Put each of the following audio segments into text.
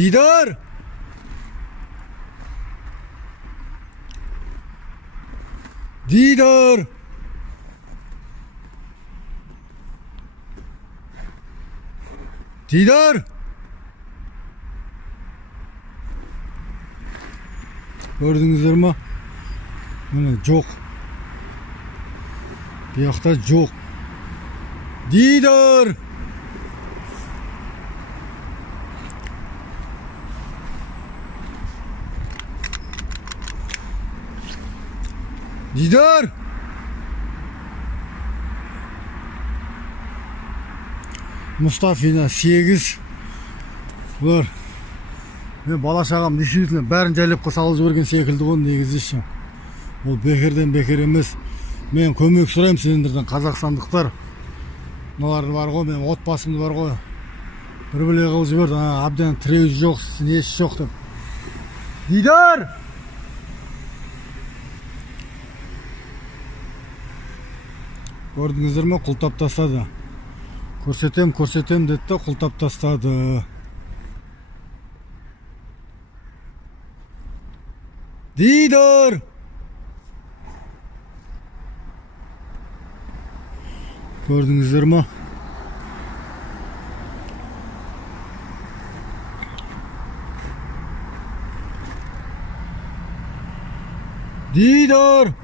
Diдар! Diдар! Diдар! Gördünüzler mi? Mana жоқ. Bu yoqda жоқ. Diдар! Diдар! Mustafina 8. Бұлар мен бала шағам действительно бәрін жайлап салып жіберген секілді ғой негізі. Ол бекерден бекер емес. Мен көмек сұраймын сендерден, қазақстандықтар. Мыналар бар ғой, мен отбасымды бар ғой. Бір біле қылып жіберді, абдан тіреуі жоқ, несі жоқ деп. Дидар! Көрдіңіздер ме? Құлтап тастады. Көрсетем деді де құлтап тастады. Дидар! Gördünüzler mi? Diдар!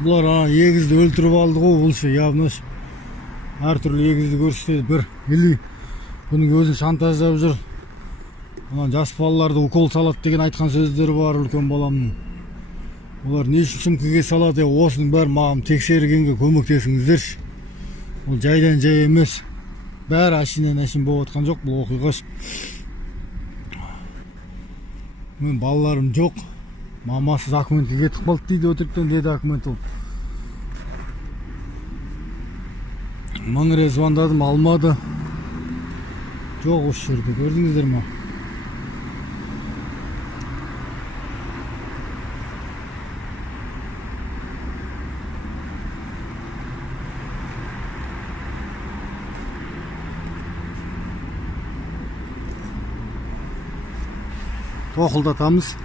Бұлар егізді өлтіріп алды ғой, бұл явно әр түрлі егізді көрсетеді. Бір или бұның өзін шантаждап жүр. Жас балаларды укол салады деген айтқан сөздері бар үлкен баламның. Олар не үшін сүмкіге салады, осының бәрі маған тексергенге көмектесіңіздерші. Ол жайдан жай емес. Бәрі әшін болып отқан жоқ бұл оқиға. Мен балаларым жоқ. Мамасы документке кетіп қалды дейді, өтіріктен деді документ ол. Мың рет звондадым, алмады. Жоқ осы жерде, көрдіңіздер ме? Тоқылдатамыз.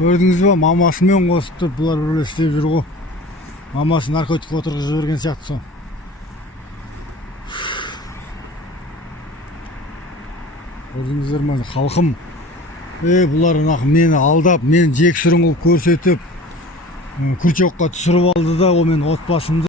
Көрдіңіз ба, мамасымен қосыпты, бұлар бір істеп жүр ғой. Мамасы наркотик отырғызып жіберген сияқты сол. Көрдіңіздер ме, халқым. Бұлар мені алдап, мені жексұрын қылып көрсетіп, күрчоққа түсіріп алды да, о мен отбасымды